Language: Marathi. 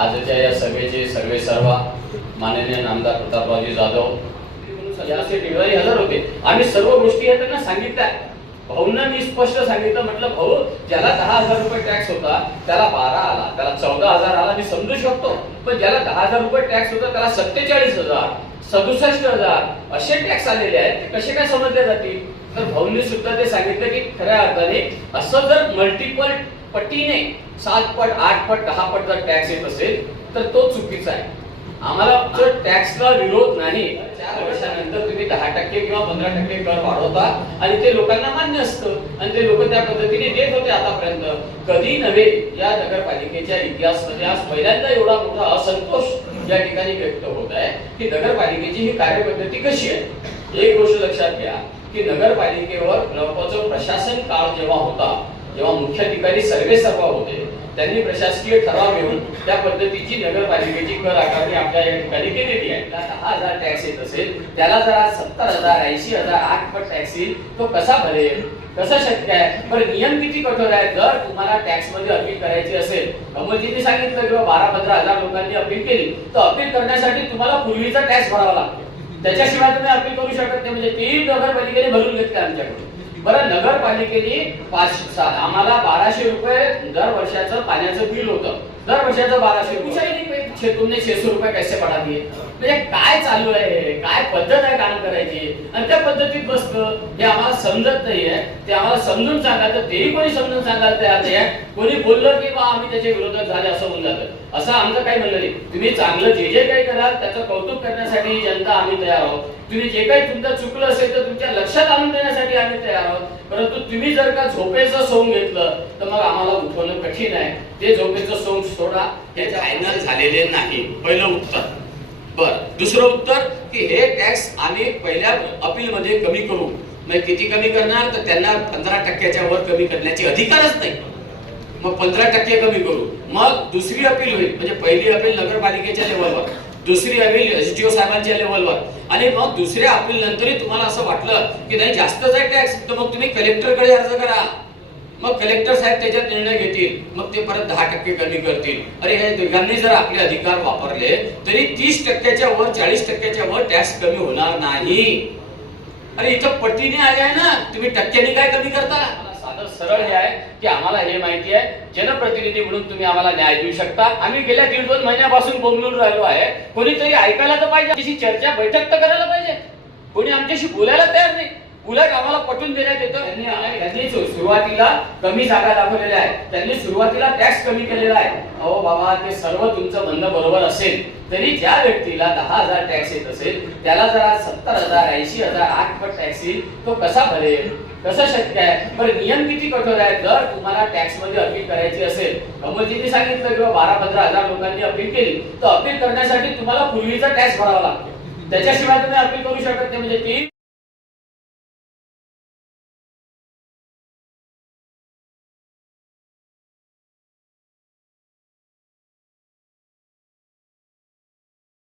आजच्या या सभेचे सर्व माननीय नामदार प्रतापरावजी जाधव याचे 1,500 होते. आम्ही सर्व गोष्टी या त्यांना सांगितल्या. भाऊंना मी स्पष्ट सांगितलं, म्हटलं भाऊ ज्याला 10,000 रुपये टॅक्स होता त्याला 12 आला, त्याला 14,000 आला, मी समजू शकतो. पण ज्याला 10,000 रुपये टॅक्स होता त्याला 47,000 67,000 असे टॅक्स आलेले आहेत, ते कसे काय समजले जातील? तर भाऊंनी सुद्धा ते सांगितलं की खऱ्या अर्थाने असं जर मल्टिपल पटीने 7 पट 8 पट 10 पट जर टॅक्स येत असेल तर तो चुकीचा आहे. आम्हाला जर टॅक्सला विरोध नाही. 4 वर्षानंतर तुम्ही 10% किंवा 15% कर वाढवता आणि ते लोकांना मान्य असतं आणि ते लोक त्या पद्धतीने देत होते आतापर्यंत. कधी नव्हे या नगरपालिकेच्या इतिहासामध्ये आज पहिल्यांदा एवढा मोठा असंतोष या ठिकाणी व्यक्त होत आहे की नगरपालिकेची ही कार्यपद्धती कशी आहे. एक गोष्ट लक्षात घ्या की नगरपालिकेवर नवपाचं प्रशासन काळ जेव्हा होता, जेव्हा मुख्याधिकारी सर्वेसर्वा होते, त्यांनी प्रशासकीय ठराव घेऊन त्या पद्धतीची नगरपालिकेची कर आकारणी आपल्या या ठिकाणी केलेली आहे. 10,000 टॅक्स येत असेल त्याला जर आज 70,000 80,000 8 पट टॅक्स येईल, तो कसा भरेल? कसं शक्य आहे? बरं नियम किती कठोर आहे. जर तुम्हाला टॅक्स मध्ये अपील करायची असेल, कमलजींनी सांगितलं किंवा 12-15,000 लोकांनी अपील केली, तर अपील करण्यासाठी तुम्हाला पूर्वीचा टॅक्स भरावा लागतो. त्याच्याशिवाय तुम्ही अपील करू शकत नाही. म्हणजे तेही नगरपालिकेने भरून घेतले आमच्याकडून. बरं नगरपालिकेने आम्हाला 1200 रुपये दर वर्षाचं पाण्याचं बिल होतं. दर वर्षाचं 1200. कुछ ही नहीं, तुमने 600 रुपये कैसे बढ़ा दिए? म्हणजे काय चालू आहे, काय पद्धत आहे काम करायची आणि त्या पद्धतीत बसतं हे आम्हाला समजत नाहीये. ते आम्हाला समजून सांगा, तर तेही कोणी समजून सांगायला तयार नाही. कोणी बोललं की बा आम्ही त्याच्या विरोधात झाले असं होऊन जातं. असं आमचं काही म्हणलं नाही. तुम्ही चांगलं जे काही कराल त्याचं कौतुक करण्यासाठी जनता आम्ही तयार आहोत. तुम्ही जे काही तुमचं चुकलं असेल तर तुमच्या लक्षात आणून देण्यासाठी आम्ही तयार आहोत. परंतु तुम्ही जर का झोपेचं सोंग घेतलं तर मग आम्हाला उठवणं कठीण आहे. ते झोपेचं सोंग सोडा. हे फायनल झालेले नाही. पहिलं उत्तर. बर दुसरं उत्तर की हे टॅक्स आम्ही पहिल्या अपील मध्ये कमी करू. मग किती कमी करणार? तर त्यांना 15% वर कमी करण्याची अधिकारच नाही. मग 15% कमी करू. मग दुसरी अपील होईल. म्हणजे पहिली अपील नगरपालिकेच्या लेवलवर, दुसरी अपील एसडीओ साहेबांच्या लेवलवर आणि मग दुसऱ्या अपील नंतरही तुम्हाला असं वाटलं की नाही जास्तच आहे टॅक्स, तर मग तुम्ही कलेक्टरकडे अर्ज करा. मग कलेक्टर साहेब त्याच्यात निर्णय घेतील. मग ते परत 10% कमी करतील. अरे हे दोघांनी जर आपले अधिकार वापरले तरी 30%च्या वर 40%च्या वर टॅक्स कमी होणार नाही. अरे इथं पटीने आले आहे ना, तुम्ही टक्क्यांनी काय कमी करता? साधं सरळ हे आहे की आम्हाला हे माहिती आहे जनप्रतिनिधी म्हणून तुम्ही आम्हाला न्याय देऊ शकता. आम्ही गेल्या 1.5-2 महिन्यापासून बोंबलून राहिलो आहे. कोणीतरी ऐकायला तर पाहिजे, आमच्याशी चर्चा बैठक तर करायला पाहिजे. कोणी आमच्याशी बोलायला तयार नाही. उलट आम्हाला पटवून देण्यात येतं. त्यांनी सुरुवातीला कमी जागा दाखवलेल्या आहेत, त्यांनी सुरुवातीला टॅक्स कमी केलेला आहे. अहो बाबा ते सर्व तुमचं म्हणणं बरोबर असेल तरी ज्या व्यक्तीला 10,000 टॅक्स येत असेल त्याला जर आज 70,000 80,000 8 पट टॅक्स येईल, तो कसा भरेल? कसं शक्य आहे? बरं नियम किती कठोर आहे. जर तुम्हाला टॅक्स मध्ये अपील करायची असेल, कमलजींनी सांगितलं किंवा 12-15,000 लोकांनी अपील केली, तर अपील करण्यासाठी तुम्हाला पूर्वीचा टॅक्स भरावा लागतो. त्याच्याशिवाय तुम्ही अपील करू शकत नाही. म्हणजे ती